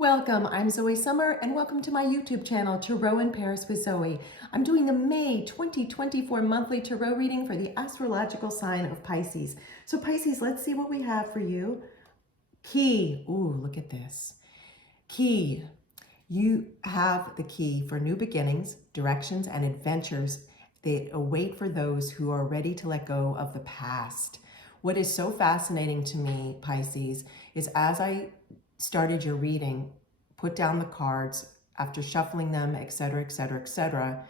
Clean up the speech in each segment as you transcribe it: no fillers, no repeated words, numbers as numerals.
Welcome, I'm Zoe Summer and welcome to my YouTube channel, Tarot in Paris with Zoe. I'm doing a May 2024 monthly tarot reading for the astrological sign of Pisces. So Pisces, let's see what we have for you. Key, ooh, look at this. Key, you have the key for new beginnings, directions, and adventures that await for those who are ready to let go of the past. What is so fascinating to me, Pisces, is as I started your reading, put down the cards after shuffling them, etc., etc., etc.,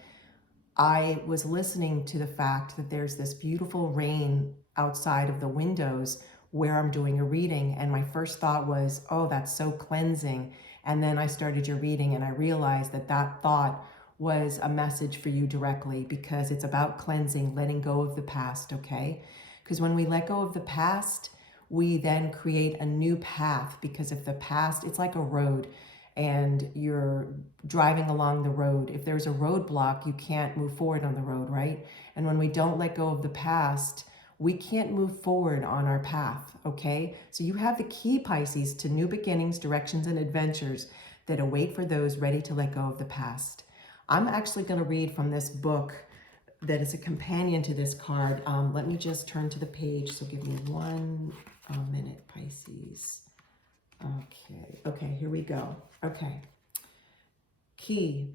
I was listening to the fact that there's this beautiful rain outside of the windows where I'm doing a reading. And my first thought was, oh, that's so cleansing. And then I started your reading and I realized that that thought was a message for you directly because it's about cleansing, letting go of the past, okay? Because when we let go of the past, we then create a new path, because if the past, it's like a road and you're driving along the road. If there's a roadblock, you can't move forward on the road, right? And when we don't let go of the past, we can't move forward on our path, okay? So you have the key, Pisces, to new beginnings, directions, and adventures that await for those ready to let go of the past. I'm actually going to read from this book that is a companion to this card. Let me just turn to the page, so give me one minute, Pisces. Okay, here we go. Okay. Key.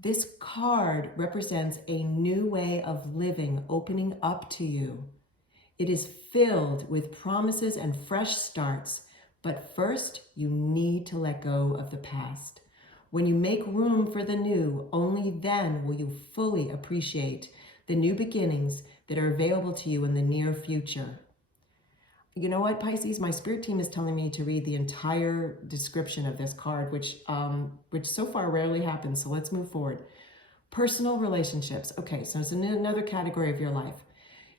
This card represents a new way of living opening up to you. It is filled with promises and fresh starts, but first you need to let go of the past. When you make room for the new, only then will you fully appreciate the new beginnings that are available to you in the near future. You know what, Pisces? My spirit team is telling me to read the entire description of this card, which so far rarely happens. So let's move forward. Personal relationships. Okay, so it's another category of your life.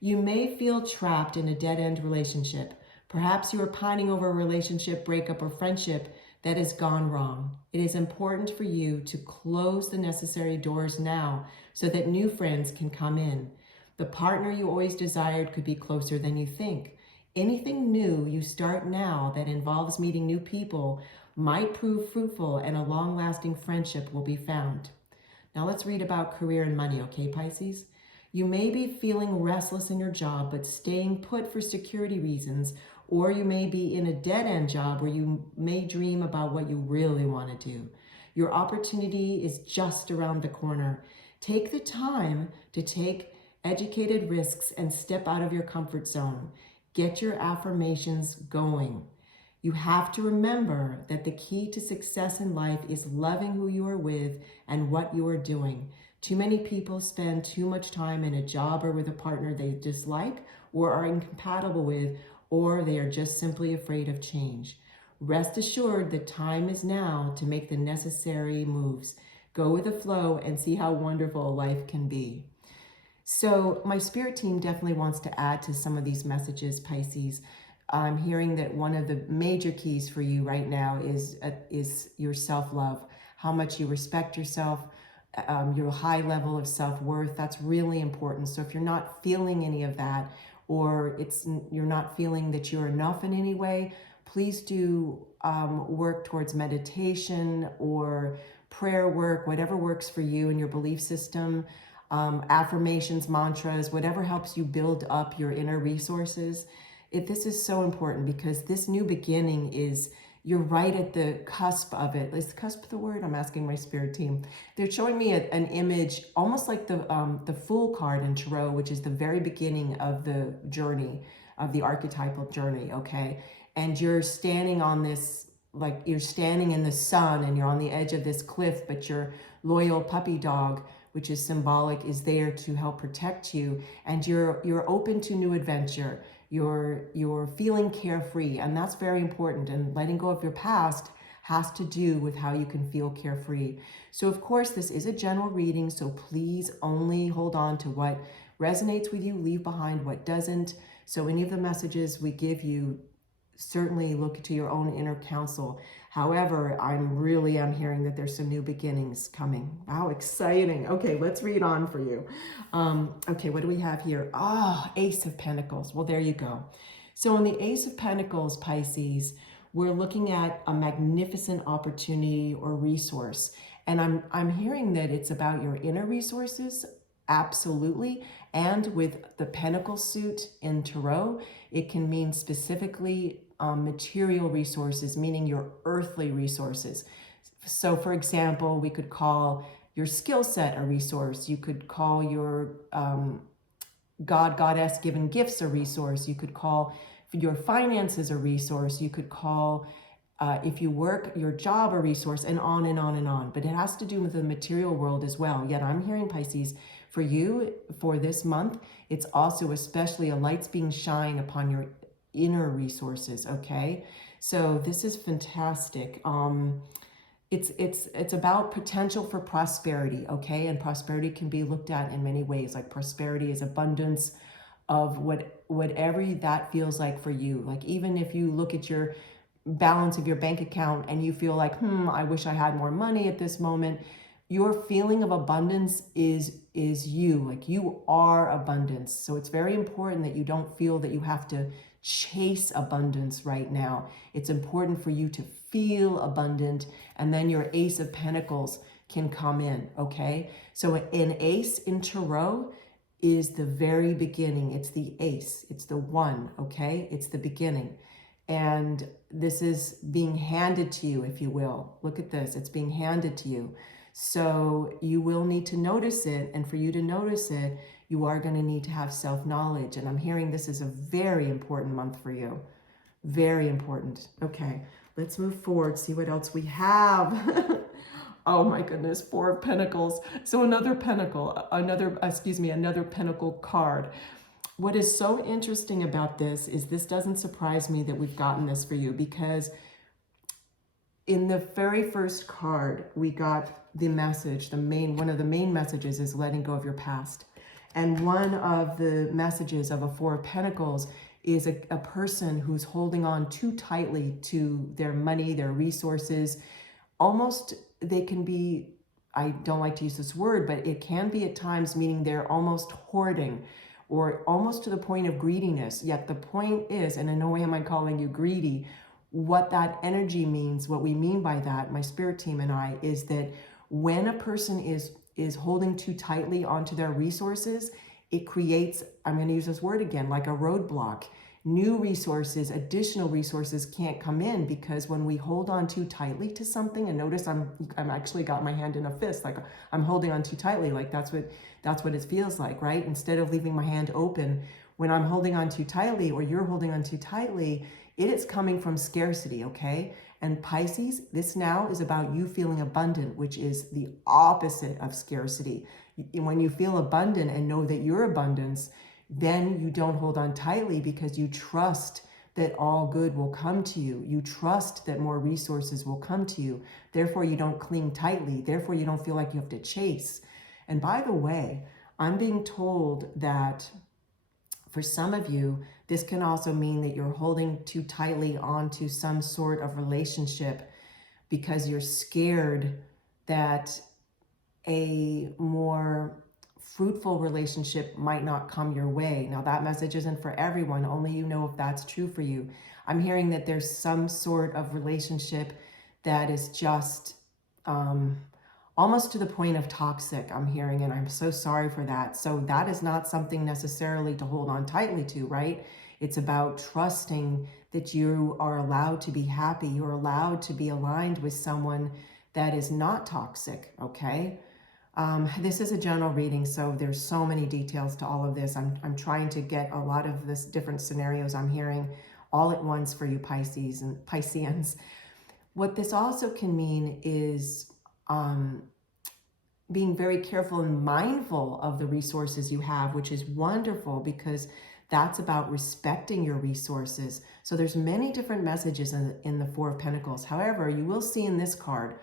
You may feel trapped in a dead-end relationship. Perhaps you are pining over a relationship, breakup, or friendship that has gone wrong. It is important for you to close the necessary doors now so that new friends can come in. The partner you always desired could be closer than you think. Anything new you start now that involves meeting new people might prove fruitful, and a long-lasting friendship will be found. Now let's read about career and money, okay, Pisces? You may be feeling restless in your job, but staying put for security reasons, or you may be in a dead-end job where you may dream about what you really want to do. Your opportunity is just around the corner. Take the time to take educated risks and step out of your comfort zone. Get your affirmations going. You have to remember that the key to success in life is loving who you are with and what you are doing. Too many people spend too much time in a job or with a partner they dislike or are incompatible with, or they are just simply afraid of change. Rest assured that time is now to make the necessary moves. Go with the flow and see how wonderful life can be. So my spirit team definitely wants to add to some of these messages, Pisces. I'm hearing that one of the major keys for you right now is your self-love, how much you respect yourself, your high level of self-worth. That's really important. So if you're not feeling any of that, or you're not feeling that you're enough in any way, please do work towards meditation or prayer work, whatever works for you and your belief system. Affirmations, mantras, whatever helps you build up your inner resources. This is so important because this new beginning you're right at the cusp of it. Is the cusp the word? I'm asking my spirit team. They're showing me an image, almost like the Fool card in Tarot, which is the very beginning of the journey, of the archetypal journey, okay? And you're standing on this, like you're standing in the sun and you're on the edge of this cliff, but your loyal puppy dog, which is symbolic, is there to help protect you, and you're open to new adventure. You're feeling carefree, and that's very important. And letting go of your past has to do with how you can feel carefree. So of course, this is a general reading, so please only hold on to what resonates with you, leave behind what doesn't. So any of the messages we give you, certainly look to your own inner counsel. However, I'm hearing that there's some new beginnings coming. How exciting. Okay, let's read on for you. Okay, what do we have here? Ace of Pentacles. Well, there you go. So in the Ace of Pentacles, Pisces, we're looking at a magnificent opportunity or resource. And I'm hearing that it's about your inner resources, absolutely. And with the Pentacle suit in Tarot, it can mean specifically material resources, meaning your earthly resources. So for example, we could call your skill set a resource. You could call your God, goddess given gifts a resource. You could call your finances a resource. You could call, if you work, your job a resource, and on and on and on. But it has to do with the material world as well. Yet I'm hearing, Pisces, for you, for this month, it's also especially a light's being shined upon your inner resources, okay? So this is fantastic. It's about potential for prosperity, okay? And prosperity can be looked at in many ways. Like prosperity is abundance of whatever that feels like for you. Like even if you look at your balance of your bank account and you feel like, I wish I had more money at this moment, your feeling of abundance is you. Like you are abundance. So it's very important that you don't feel that you have to chase abundance right now. It's important for you to feel abundant, and then your Ace of Pentacles can come in, okay? So an ace in Tarot is the very beginning. It's the ace. It's the one, okay? It's the beginning. And this is being handed to you, if you will. Look at this. It's being handed to you. So you will need to notice it. And for you to notice it, you are going to need to have self-knowledge. And I'm hearing this is a very important month for you. Very important. Okay, let's move forward, see what else we have. Oh my goodness, Four of Pentacles. So another pentacle, another pentacle card. What is so interesting about this is this doesn't surprise me that we've gotten this for you, because in the very first card, we got the message, one of the main messages is letting go of your past. And one of the messages of a Four of Pentacles is a person who's holding on too tightly to their money, their resources. Almost, they can be, I don't like to use this word, but it can be at times, meaning they're almost hoarding or almost to the point of greediness. Yet the point is, and in no way am I calling you greedy, what that energy means, what we mean by that, my spirit team and I, is that when a person is holding too tightly onto their resources, it creates, I'm going to use this word again, like a roadblock. New resources, additional resources can't come in, because when we hold on too tightly to something, and notice I'm actually got my hand in a fist, like I'm holding on too tightly, like that's what it feels like, right? Instead of leaving my hand open, when I'm holding on too tightly, or you're holding on too tightly, it is coming from scarcity, okay? And Pisces, this now is about you feeling abundant, which is the opposite of scarcity. When you feel abundant and know that you're abundance, then you don't hold on tightly, because you trust that all good will come to you. You trust that more resources will come to you. Therefore, you don't cling tightly. Therefore, you don't feel like you have to chase. And by the way, I'm being told that for some of you, this can also mean that you're holding too tightly onto some sort of relationship because you're scared that a more fruitful relationship might not come your way. Now, that message isn't for everyone. Only you know if that's true for you. I'm hearing that there's some sort of relationship that is just almost to the point of toxic, I'm hearing, and I'm so sorry for that. So that is not something necessarily to hold on tightly to, right? It's about trusting that you are allowed to be happy. You're allowed to be aligned with someone that is not toxic, okay? This is a general reading, so there's so many details to all of this. I'm trying to get a lot of this different scenarios I'm hearing all at once for you Pisces and Pisceans. What this also can mean is being very careful and mindful of the resources you have, which is wonderful, because that's about respecting your resources. So there's many different messages in the Four of Pentacles. However, you will see in this card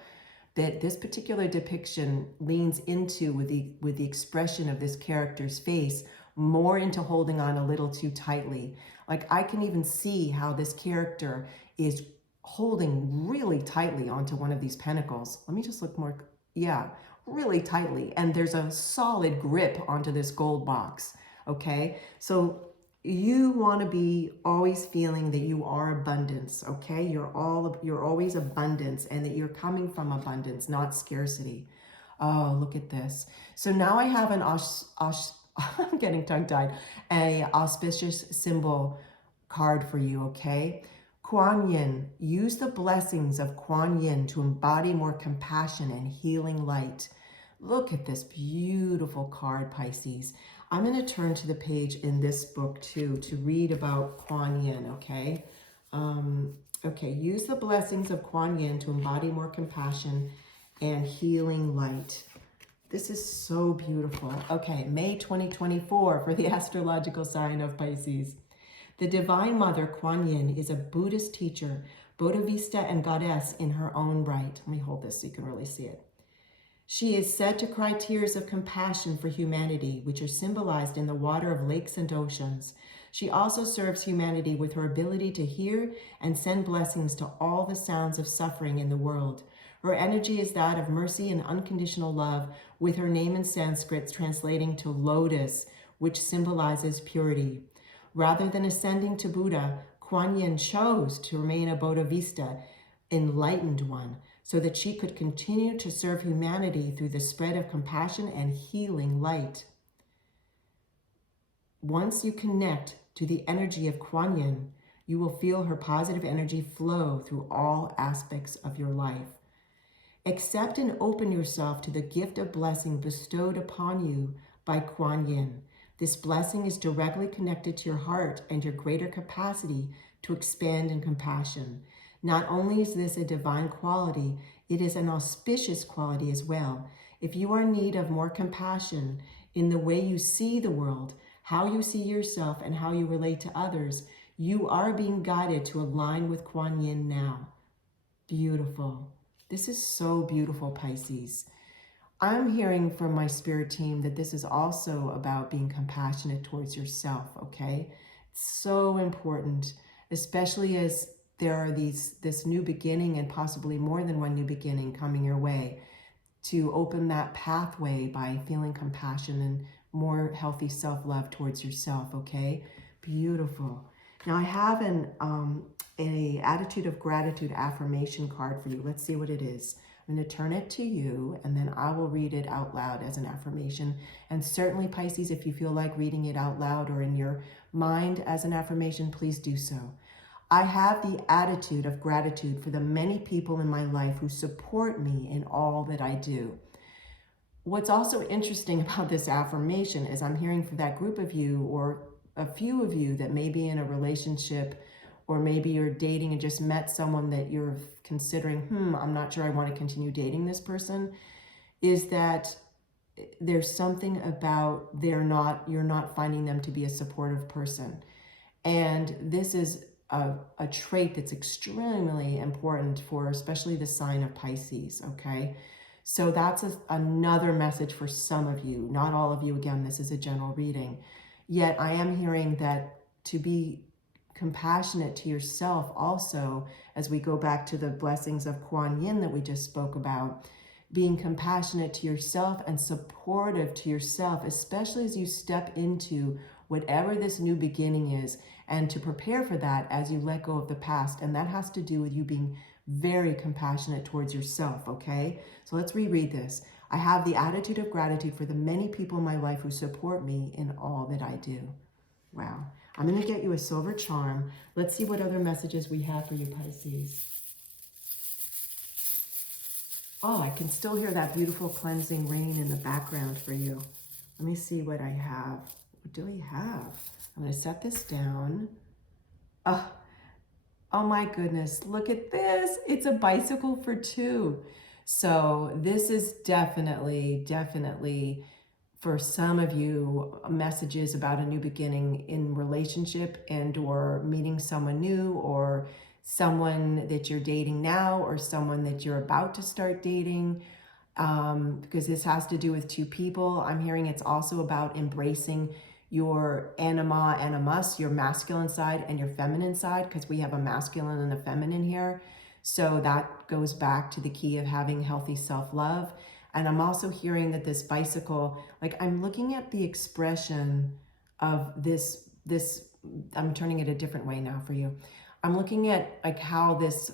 that this particular depiction leans into, with the expression of this character's face, more into holding on a little too tightly. Like I can even see how this character is holding really tightly onto one of these pentacles. Let me just look more. Yeah, really tightly. And there's a solid grip onto this gold box. Okay, so You want to be always feeling that you are abundance, okay? You're always abundance, and that you're coming from abundance, not scarcity. Oh, look at this. So now I have an I'm getting tongue-tied, a auspicious symbol card for you, okay? Kuan Yin. Use the blessings of Kuan Yin to embody more compassion and healing light. Look at this beautiful card, Pisces. I'm going to turn to the page in this book too to read about Kuan Yin, okay? Okay, use the blessings of Kuan Yin to embody more compassion and healing light. This is so beautiful. Okay, May 2024 for the astrological sign of Pisces. The Divine Mother, Kuan Yin, is a Buddhist teacher, Bodhisattva and goddess in her own right. Let me hold this so you can really see it. She is said to cry tears of compassion for humanity, which are symbolized in the water of lakes and oceans. She also serves humanity with her ability to hear and send blessings to all the sounds of suffering in the world. Her energy is that of mercy and unconditional love, with her name in Sanskrit translating to lotus, which symbolizes purity. Rather than ascending to Buddha, Kuan Yin chose to remain a Bodhisattva, enlightened one, so that she could continue to serve humanity through the spread of compassion and healing light. Once you connect to the energy of Kuan Yin, you will feel her positive energy flow through all aspects of your life. Accept and open yourself to the gift of blessing bestowed upon you by Kuan Yin. This blessing is directly connected to your heart and your greater capacity to expand in compassion. Not only is this a divine quality, it is an auspicious quality as well. If you are in need of more compassion in the way you see the world, how you see yourself, and how you relate to others, you are being guided to align with Kuan Yin now. Beautiful. This is so beautiful, Pisces. I'm hearing from my spirit team that this is also about being compassionate towards yourself, okay? It's so important, especially as there are this new beginning and possibly more than one new beginning coming your way, to open that pathway by feeling compassion and more healthy self-love towards yourself, okay? Beautiful. Now I have a attitude of gratitude affirmation card for you. Let's see what it is. I'm going to turn it to you, and then I will read it out loud as an affirmation. And certainly, Pisces, if you feel like reading it out loud or in your mind as an affirmation, please do so. I have the attitude of gratitude for the many people in my life who support me in all that I do. What's also interesting about this affirmation is I'm hearing for that group of you, or a few of you that may be in a relationship, or maybe you're dating and just met someone that you're considering, I'm not sure I want to continue dating this person, is that there's something about you're not finding them to be a supportive person. And this is a trait that's extremely important for especially the sign of Pisces, okay? So that's another message for some of you, not all of you. Again, this is a general reading. Yet I am hearing that to be compassionate to yourself also, as we go back to the blessings of Kuan Yin that we just spoke about, being compassionate to yourself and supportive to yourself, especially as you step into whatever this new beginning is, and to prepare for that as you let go of the past. And that has to do with you being very compassionate towards yourself, okay? So let's reread this. I have the attitude of gratitude for the many people in my life who support me in all that I do. Wow. I'm going to get you a silver charm. Let's see what other messages we have for you, Pisces. Oh, I can still hear that beautiful cleansing rain in the background for you. Let me see what I have. What do we have? I'm going to set this down. Oh my goodness, look at this. It's a bicycle for two. So this is definitely for some of you, messages about a new beginning in relationship and or meeting someone new, or someone that you're dating now, or someone that you're about to start dating, because this has to do with two people. I'm hearing it's also about embracing your animus, your masculine side and your feminine side, because we have a masculine and a feminine here. So that goes back to the key of having healthy self-love. And I'm also hearing that this bicycle, like I'm looking at the expression of this I'm turning it a different way now for you. I'm looking at like how this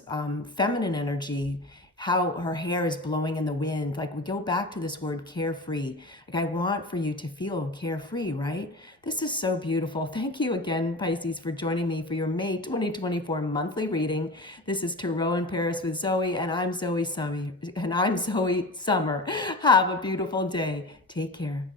feminine energy, how her hair is blowing in the wind. Like we go back to this word carefree. Like I want for you to feel carefree, right? This is so beautiful. Thank you again, Pisces, for joining me for your May 2024 monthly reading. This is Tarot in Paris with Zoe, and I'm Zoe Summer. Have a beautiful day. Take care.